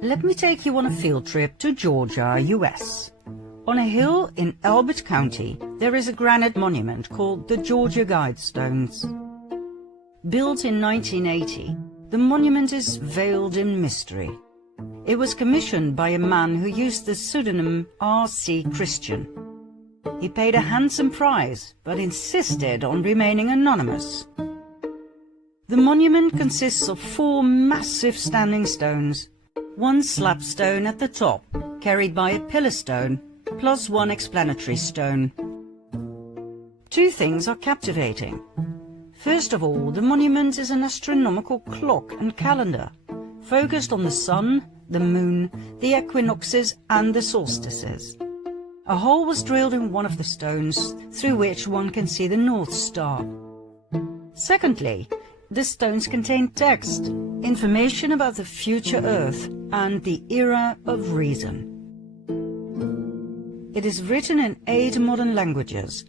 Let me take you on a field trip to Georgia, US. On a hill in Elbert County, there is a granite monument called the Georgia Guidestones. Built in 1980, the monument is veiled in mystery. It was commissioned by a man who used the pseudonym R.C. Christian. He paid a handsome price, but insisted on remaining anonymous. The monument consists of 4 massive standing stones, 1 slab stone at the top, carried by a pillar stone, plus 1 explanatory stone. 2 things are captivating. First of all, the monument is an astronomical clock and calendar, focused on the sun, the moon, the equinoxes and the solstices. A hole was drilled in one of the stones, through which one can see the North Star. Secondly, the stones contain text, information about the future Earth and the era of reason. It is written in 8 modern languages.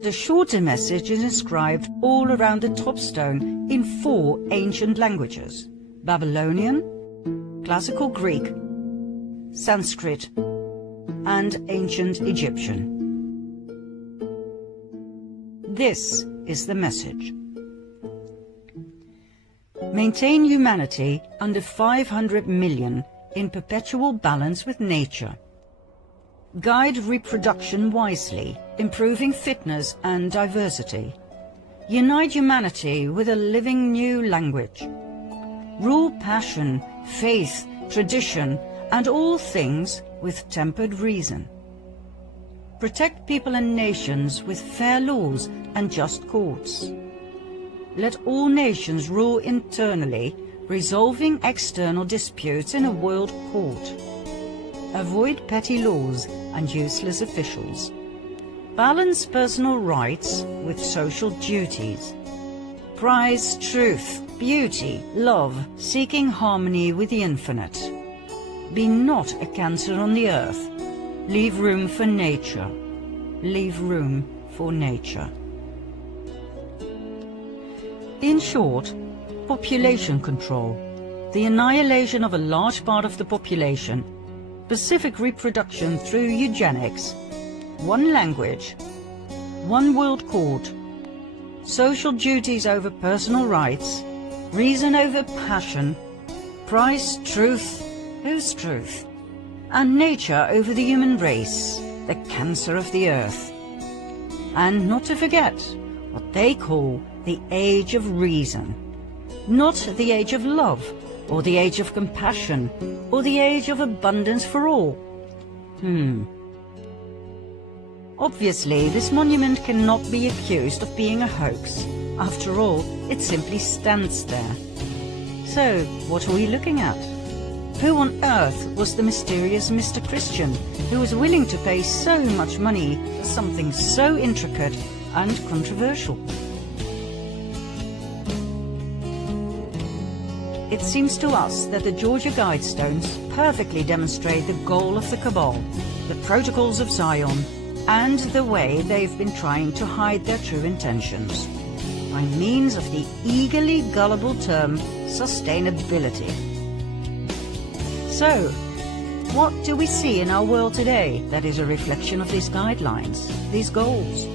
The shorter message is inscribed all around the top stone in 4 ancient languages: Babylonian, Classical Greek, Sanskrit, and Ancient Egyptian. This is the message. Maintain humanity under 500 million in perpetual balance with nature. Guide reproduction wisely, improving fitness and diversity. Unite humanity with a living new language. Rule passion, faith, tradition, and all things with tempered reason. Protect people and nations with fair laws and just courts. Let all nations rule internally, resolving external disputes in a world court. Avoid petty laws and useless officials. Balance personal rights with social duties. Prize truth, beauty, love, seeking harmony with the infinite. Be not a cancer on the earth. Leave room for nature. Leave room for nature. In short, population control, the annihilation of a large part of the population, pacific reproduction through eugenics, 1 language, 1 world court, social duties over personal rights, reason over passion, price truth, whose truth, and nature over the human race, the cancer of the earth. And not to forget what they call the age of reason, not the age of love, or the age of compassion, or the age of abundance for all. Obviously, this monument cannot be accused of being a hoax. After all, it simply stands there. So, what are we looking at? Who on earth was the mysterious Mr. Christian, who was willing to pay so much money for something so intricate and controversial? It seems to us that the Georgia Guidestones perfectly demonstrate the goal of the Cabal, the protocols of Zion, and the way they've been trying to hide their true intentions, by means of the eagerly gullible term sustainability. So, what do we see in our world today that is a reflection of these guidelines, these goals?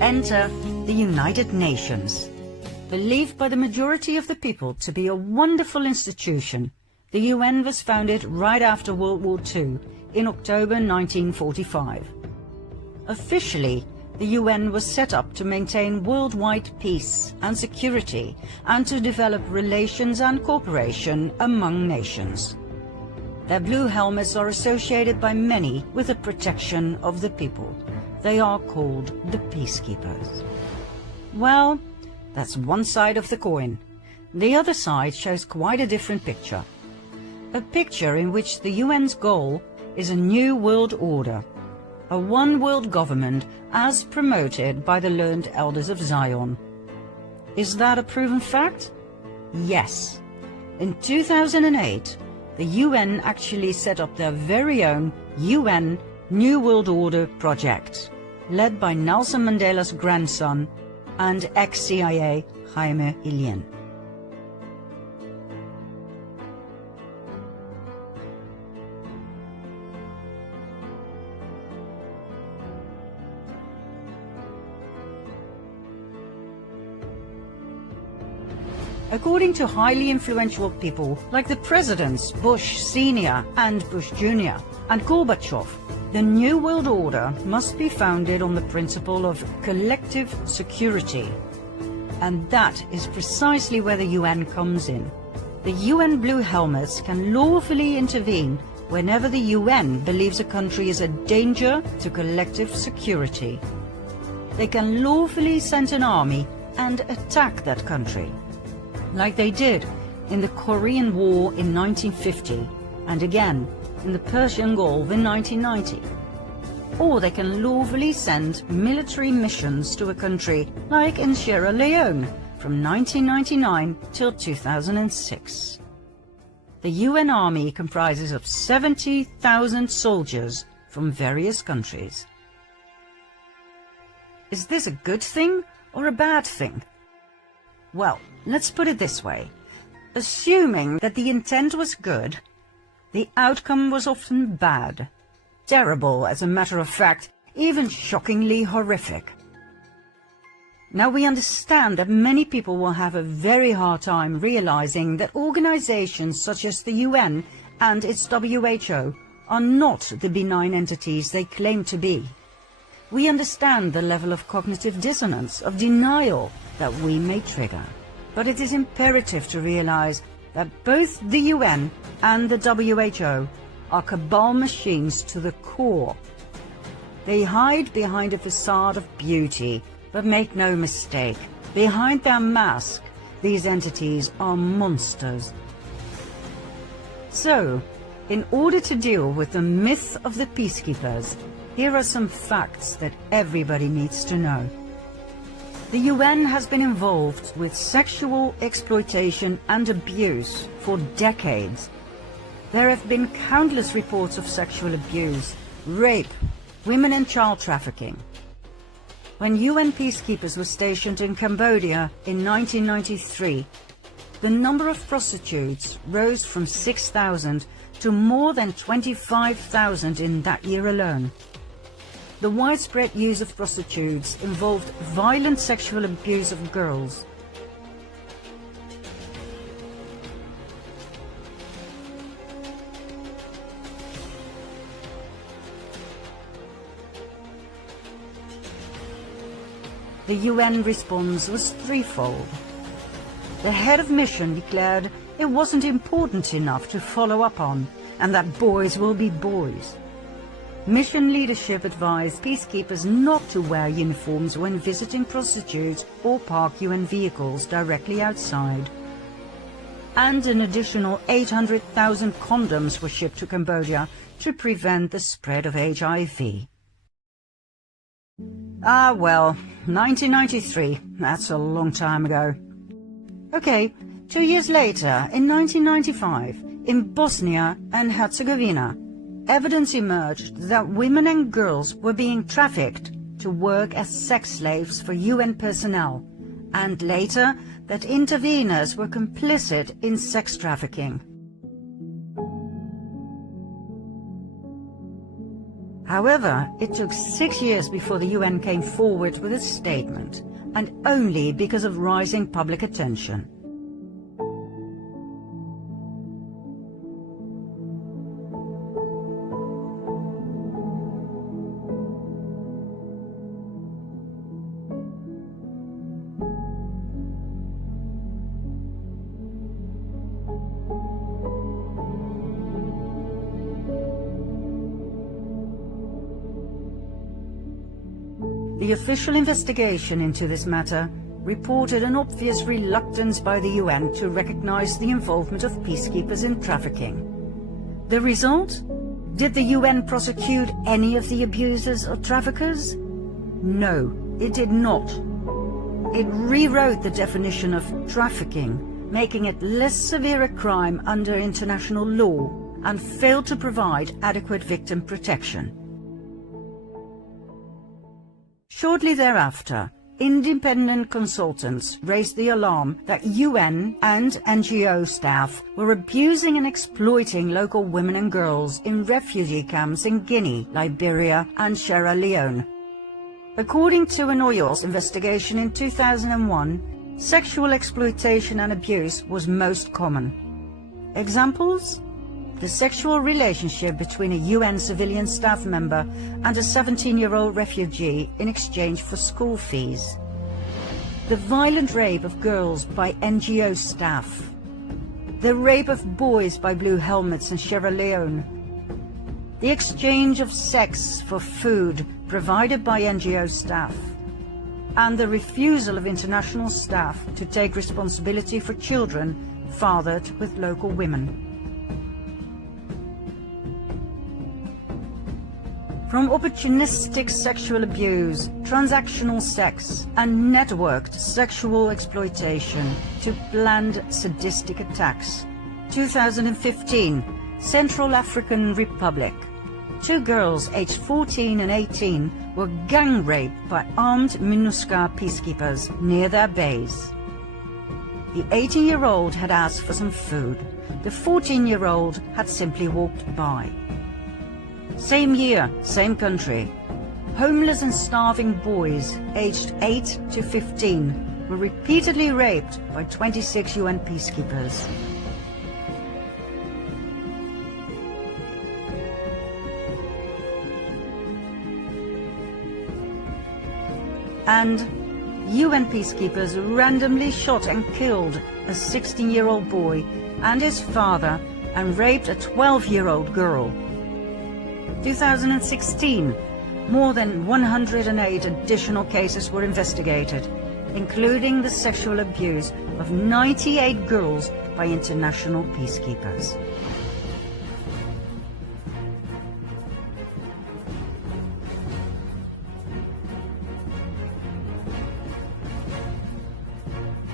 Enter the United Nations. Believed by the majority of the people to be a wonderful institution, the UN was founded right after World War II in October 1945. Officially, the UN was set up to maintain worldwide peace and security and to develop relations and cooperation among nations. Their blue helmets are associated by many with the protection of the people. They are called the peacekeepers. Well, that's one side of the coin. The other side shows quite a different picture. A picture in which the UN's goal is a new world order, a one world government as promoted by the learned elders of Zion. Is that a proven fact? Yes. In 2008, the UN actually set up their very own UN New World Order project, led by Nelson Mandela's grandson and ex-CIA Jaime Ilian. According to highly influential people like the presidents Bush Sr. and Bush Jr. and Gorbachev, the New World Order must be founded on the principle of collective security. And that is precisely where the UN comes in. The UN Blue Helmets can lawfully intervene whenever the UN believes a country is a danger to collective security. They can lawfully send an army and attack that country, like they did in the Korean War in 1950 and again in the Persian Gulf in 1990. Or they can lawfully send military missions to a country like in Sierra Leone from 1999 till 2006. The UN Army comprises of 70,000 soldiers from various countries. Is this a good thing or a bad thing? Well, let's put it this way. Assuming that the intent was good, the outcome was often bad. Terrible, as a matter of fact, even shockingly horrific. Now we understand that many people will have a very hard time realizing that organizations such as the UN and its WHO are not the benign entities they claim to be. We understand the level of cognitive dissonance, of denial that we may trigger. But it is imperative to realize that both the UN and the WHO are cabal machines to the core. They hide behind a facade of beauty, but make no mistake, behind their mask, these entities are monsters. So, in order to deal with the myth of the peacekeepers, here are some facts that everybody needs to know. The UN has been involved with sexual exploitation and abuse for decades. There have been countless reports of sexual abuse, rape, women and child trafficking. When UN peacekeepers were stationed in Cambodia in 1993, the number of prostitutes rose from 6,000 to more than 25,000 in that year alone. The widespread use of prostitutes involved violent sexual abuse of girls. The UN response was threefold. The head of mission declared it wasn't important enough to follow up on, and that boys will be boys. Mission leadership advised peacekeepers not to wear uniforms when visiting prostitutes or park UN vehicles directly outside. And an additional 800,000 condoms were shipped to Cambodia to prevent the spread of HIV. Ah well, 1993, that's a long time ago. Okay, 2 years later, in 1995, in Bosnia and Herzegovina, evidence emerged that women and girls were being trafficked to work as sex slaves for UN personnel, and later that interveners were complicit in sex trafficking. However, it took 6 years before the UN came forward with a statement, and only because of rising public attention. The official investigation into this matter reported an obvious reluctance by the UN to recognize the involvement of peacekeepers in trafficking. The result? Did the UN prosecute any of the abusers or traffickers? No, it did not. It rewrote the definition of trafficking, making it less severe a crime under international law, and failed to provide adequate victim protection. Shortly thereafter, independent consultants raised the alarm that UN and NGO staff were abusing and exploiting local women and girls in refugee camps in Guinea, Liberia and Sierra Leone. According to an Oyos investigation in 2001, Sexual exploitation and abuse was most common. Examples? The sexual relationship between a UN civilian staff member and a 17-year-old refugee in exchange for school fees. The violent rape of girls by NGO staff. The rape of boys by Blue Helmets in Sierra Leone. The exchange of sex for food provided by NGO staff. And the refusal of international staff to take responsibility for children fathered with local women. From opportunistic sexual abuse, transactional sex, and networked sexual exploitation to planned sadistic attacks. 2015, Central African Republic. 2 girls aged 14 and 18 were gang raped by armed MINUSCA peacekeepers near their base. The 18-year-old had asked for some food. The 14-year-old had simply walked by. Same year, same country. Homeless and starving boys aged 8 to 15 were repeatedly raped by 26 UN peacekeepers. And UN peacekeepers randomly shot and killed a 16-year-old boy and his father and raped a 12-year-old girl. 2016, more than 108 additional cases were investigated, including the sexual abuse of 98 girls by international peacekeepers.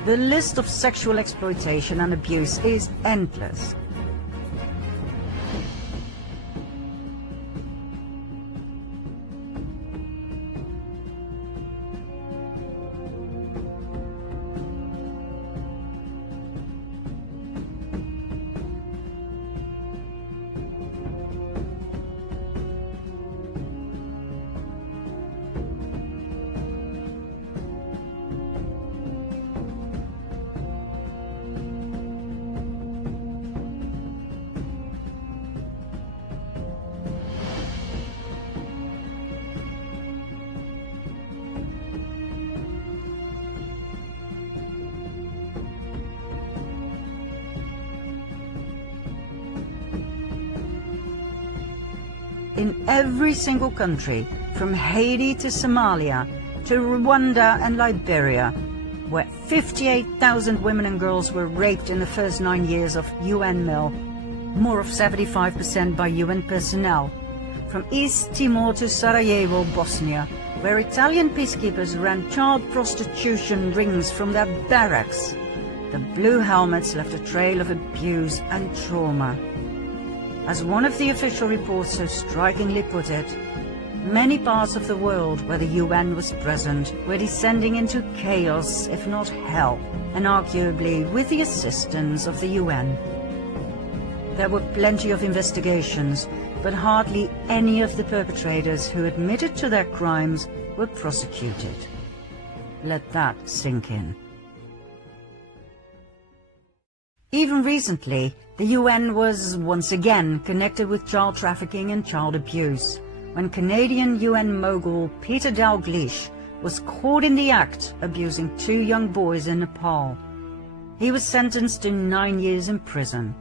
The list of sexual exploitation and abuse is endless. In every single country, from Haiti to Somalia, to Rwanda and Liberia, where 58,000 women and girls were raped in the first 9 years of UN MIL, more of 75% by UN personnel. From East Timor to Sarajevo, Bosnia, where Italian peacekeepers ran child prostitution rings from their barracks, the Blue Helmets left a trail of abuse and trauma. As one of the official reports so strikingly put it, many parts of the world where the UN was present were descending into chaos, if not hell, and arguably with the assistance of the UN. There were plenty of investigations, but hardly any of the perpetrators who admitted to their crimes were prosecuted. Let that sink in. Even recently, the UN was once again connected with child trafficking and child abuse, when Canadian UN mogul Peter Dalgleish was caught in the act abusing 2 young boys in Nepal. He was sentenced to 9 years in prison.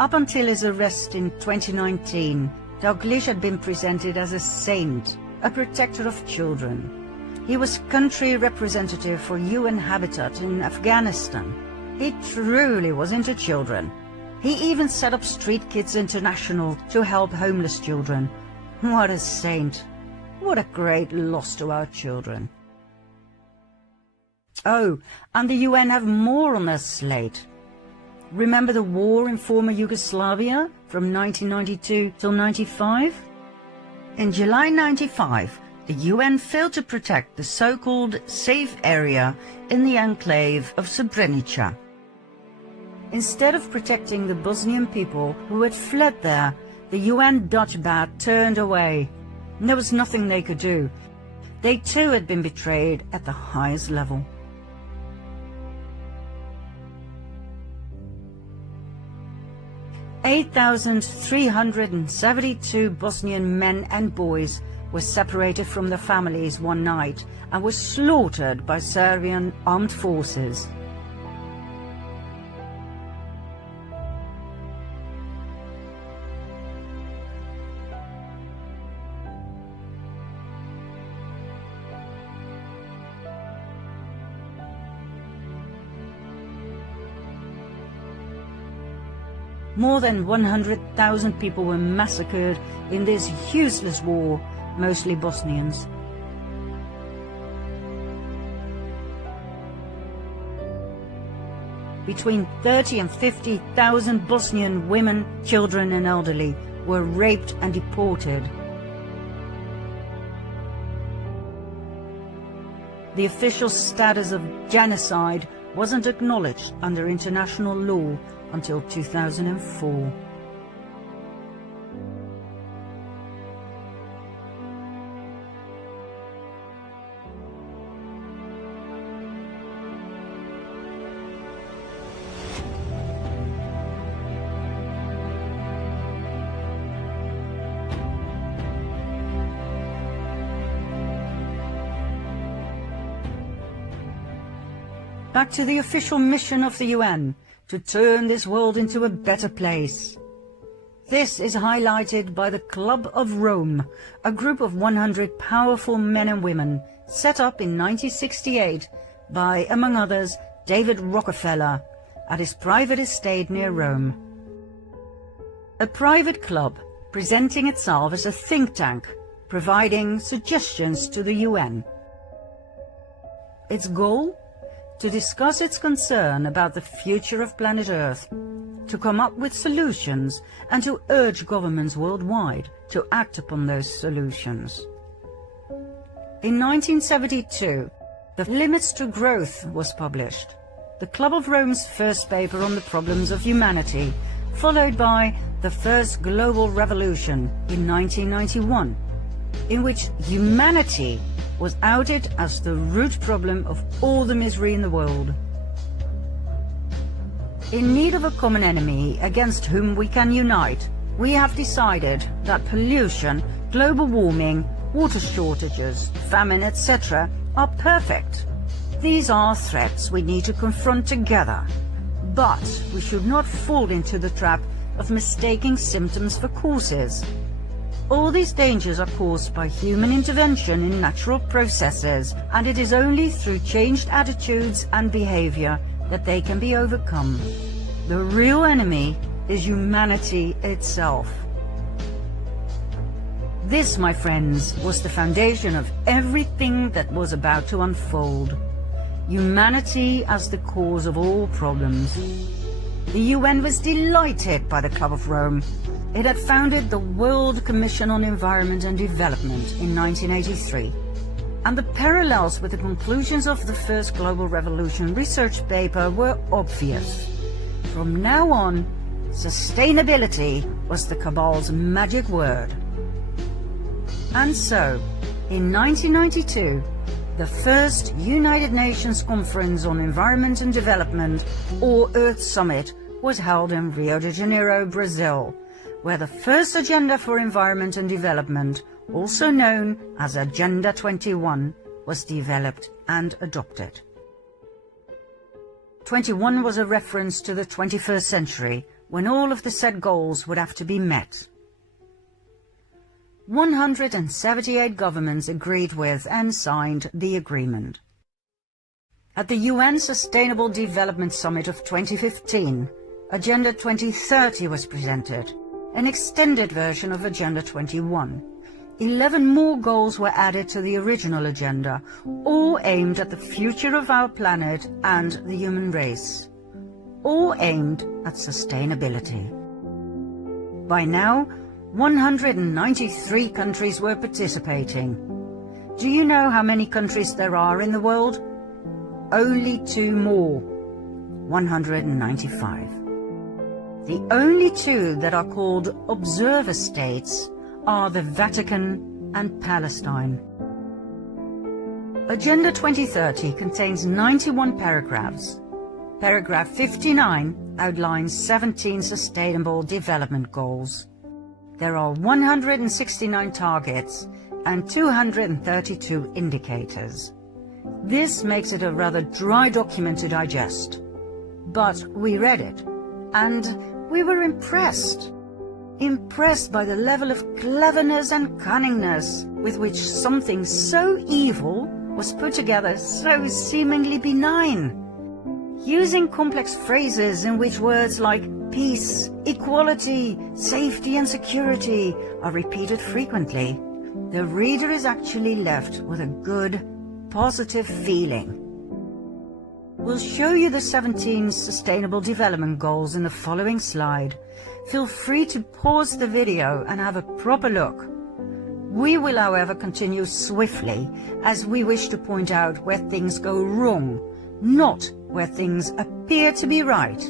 Up until his arrest in 2019, Dalgleish had been presented as a saint, a protector of children. He was country representative for UN Habitat in Afghanistan. He truly was into children. He even set up Street Kids International to help homeless children. What a saint. What a great loss to our children. Oh, and the UN have more on their slate. Remember the war in former Yugoslavia from 1992 till 95? In July 95, the UN failed to protect the so-called safe area in the enclave of Srebrenica. Instead of protecting the Bosnian people who had fled there, the UN Dutch bat turned away. There was nothing they could do. They too had been betrayed at the highest level. 3,372 Bosnian men and boys were separated from their families one night and were slaughtered by Serbian armed forces. More than 100,000 people were massacred in this useless war, mostly Bosnians. Between 30 and 50,000 Bosnian women, children and elderly were raped and deported. The official status of genocide wasn't acknowledged under international law until 2004. Back to the official mission of the UN, to turn this world into a better place. This is highlighted by the Club of Rome, a group of 100 powerful men and women set up in 1968 by, among others, David Rockefeller at his private estate near Rome. A private club presenting itself as a think tank, providing suggestions to the UN. Its goal? To discuss its concern about the future of planet Earth, to come up with solutions and to urge governments worldwide to act upon those solutions. In 1972, The Limits to Growth was published, the Club of Rome's first paper on the problems of humanity, followed by the First Global Revolution in 1991, in which humanity was outed as the root problem of all the misery in the world. In need of a common enemy against whom we can unite, we have decided that pollution, global warming, water shortages, famine, etc. are perfect. These are threats we need to confront together. But we should not fall into the trap of mistaking symptoms for causes. All these dangers are caused by human intervention in natural processes, and it is only through changed attitudes and behavior that they can be overcome. The real enemy is humanity itself. This, my friends, was the foundation of everything that was about to unfold. Humanity as the cause of all problems. The UN was delighted by the Club of Rome. It had founded the World Commission on Environment and Development in 1983, and the parallels with the conclusions of the First Global Revolution research paper were obvious. From now on, sustainability was the Cabal's magic word. And so, in 1992, the first United Nations Conference on Environment and Development, or Earth Summit, was held in Rio de Janeiro, Brazil, where the first Agenda for Environment and Development, also known as Agenda 21, was developed and adopted. 21 was a reference to the 21st century, when all of the set goals would have to be met. 178 governments agreed with and signed the agreement. At the UN Sustainable Development Summit of 2015, Agenda 2030 was presented, an extended version of Agenda 21. 11 more goals were added to the original agenda, all aimed at the future of our planet and the human race. All aimed at sustainability. By now, 193 countries were participating. Do you know how many countries there are in the world? Only 2 more. 195. The only 2 that are called observer states are the Vatican and Palestine. Agenda 2030 contains 91 paragraphs. Paragraph 59 outlines 17 Sustainable Development Goals. There are 169 targets and 232 indicators. This makes it a rather dry document to digest. But we read it, and we were impressed. Impressed by the level of cleverness and cunningness with which something so evil was put together so seemingly benign. Using complex phrases in which words like peace, equality, safety and security are repeated frequently, the reader is actually left with a good, positive feeling. We'll show you the 17 Sustainable Development Goals in the following slide. Feel free to pause the video and have a proper look. We will, however, continue swiftly, as we wish to point out where things go wrong, not where things appear to be right.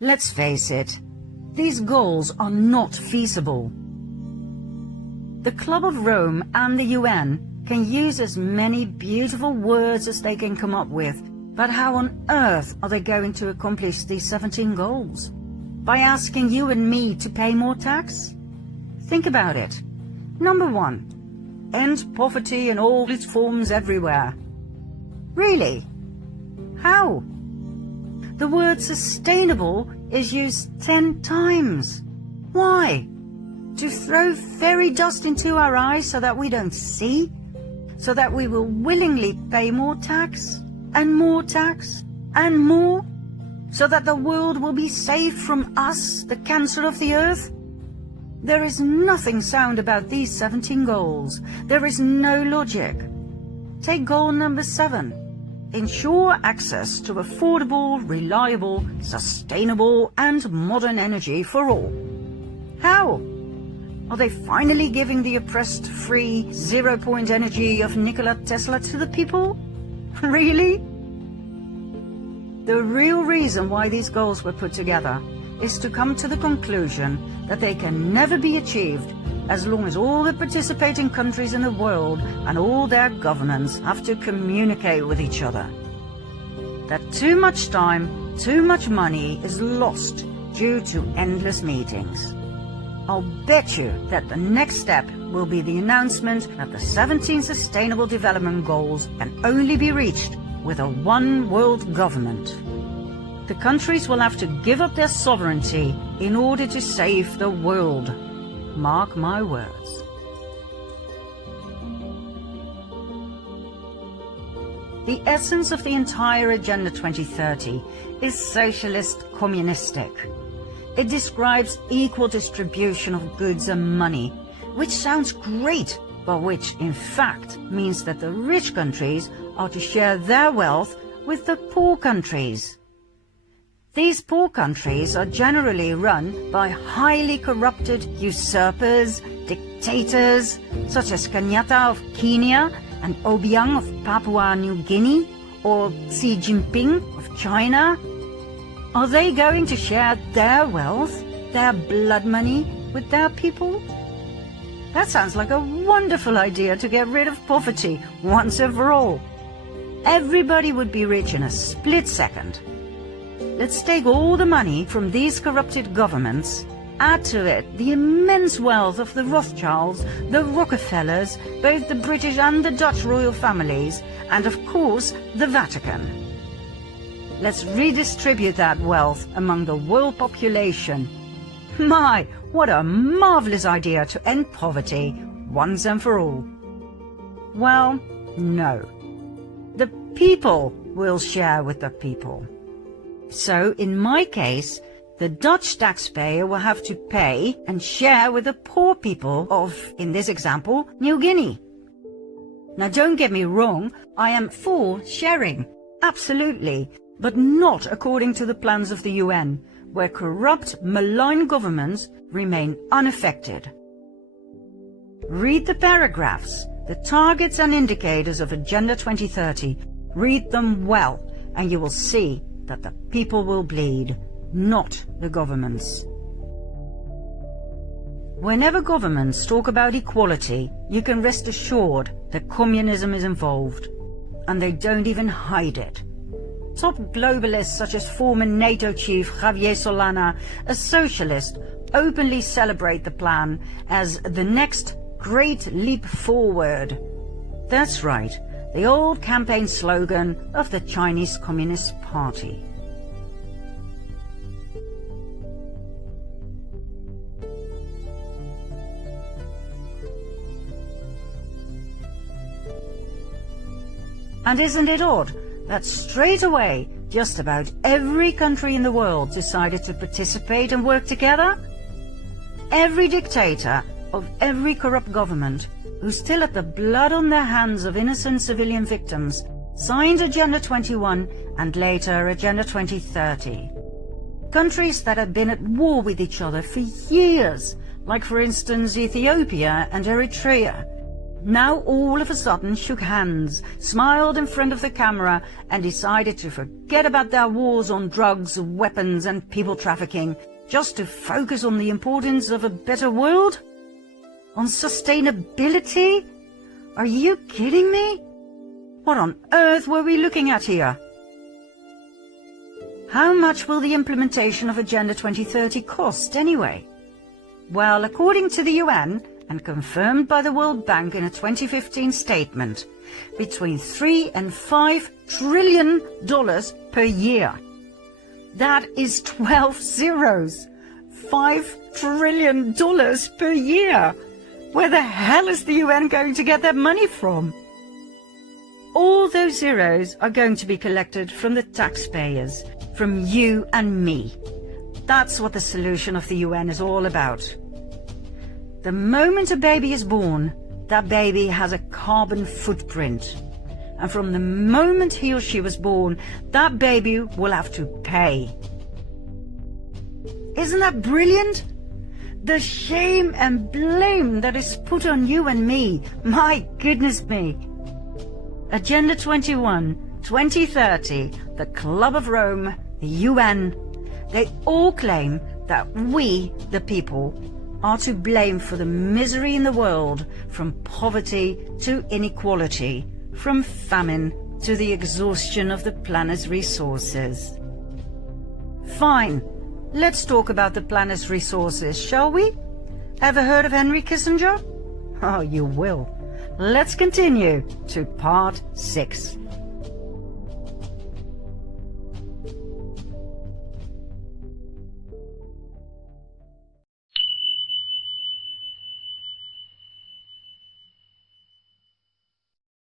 Let's face it, these goals are not feasible. The Club of Rome and the UN can use as many beautiful words as they can come up with, but how on earth are they going to accomplish these 17 goals? By asking you and me to pay more tax? Think about it. Number 1, end poverty in all its forms everywhere. Really? How? The word sustainable is used 10 times. Why? To throw fairy dust into our eyes so that we don't see? So that we will willingly pay more tax? And more tax? And more? So that the world will be saved from us, the cancer of the earth? There is nothing sound about these 17 goals. There is no logic. Take goal number 7. Ensure access to affordable, reliable, sustainable and modern energy for all. How? Are they finally giving the oppressed free, zero-point energy of Nikola Tesla to the people? Really? The real reason why these goals were put together is to come to the conclusion that they can never be achieved as long as all the participating countries in the world and all their governments have to communicate with each other. That too much time, too much money is lost due to endless meetings. I'll bet you that the next step will be the announcement that the 17 Sustainable Development Goals can only be reached with a one world government. The countries will have to give up their sovereignty in order to save the world. Mark my words. The essence of the entire Agenda 2030 is socialist communistic. It describes equal distribution of goods and money, which sounds great, but which in fact means that the rich countries are to share their wealth with the poor countries. These poor countries are generally run by highly corrupted usurpers, dictators, such as Kenyatta of Kenya and Obiang of Papua New Guinea, or Xi Jinping of China. Are they going to share their wealth, their blood money, with their people? That sounds like a wonderful idea to get rid of poverty once and for all. Everybody would be rich in a split second. Let's take all the money from these corrupted governments, add to it the immense wealth of the Rothschilds, the Rockefellers, both the British and the Dutch royal families, and of course the Vatican. Let's redistribute that wealth among the world population. My, what a marvelous idea to end poverty once and for all. Well, no. The people will share with the people. So, in my case, the Dutch taxpayer will have to pay and share with the poor people of, in this example, New Guinea. Now don't get me wrong, I am for sharing, absolutely, but not according to the plans of the UN, where corrupt, malign governments remain unaffected. Read the paragraphs. the targets and indicators of Agenda 2030. Read them well, and you will see that the people will bleed, not the governments. Whenever governments talk about equality, you can rest assured that communism is involved, and they don't even hide it. Top globalists such as former NATO chief Javier Solana, a socialist, openly celebrate the plan as the next great leap forward. That's right, the old campaign slogan of the Chinese Communist Party. And isn't it odd that straight away just about every country in the world decided to participate and work together? Every dictator of every corrupt government who still had the blood on their hands of innocent civilian victims signed Agenda 21 and later Agenda 2030. Countries that had been at war with each other for years, like for instance Ethiopia and Eritrea, now all of a sudden shook hands, smiled in front of the camera and decided to forget about their wars on drugs, weapons and people trafficking, just to focus on the importance of a better world? On sustainability? Are you kidding me? What on earth were we looking at here? How much will the implementation of Agenda 2030 cost anyway? Well, according to the UN, and confirmed by the World Bank in a 2015 statement, between $3 and $5 trillion per year. That is 12 zeros. $5 trillion per year. Where the hell is the UN going to get that money from? All those zeros are going to be collected from the taxpayers, from you and me. That's what the solution of the UN is all about. The moment a baby is born, that baby has a carbon footprint. And from the moment he or she was born, that baby will have to pay. Isn't that brilliant? The shame and blame that is put on you and me, my goodness me. Agenda 21, 2030, the Club of Rome, the UN, they all claim that we, the people, are to blame for the misery in the world, from poverty to inequality, from famine to the exhaustion of the planet's resources. Fine, let's talk about the planet's resources, shall we? Ever heard of Henry Kissinger? Oh, you will. Let's continue to part 6.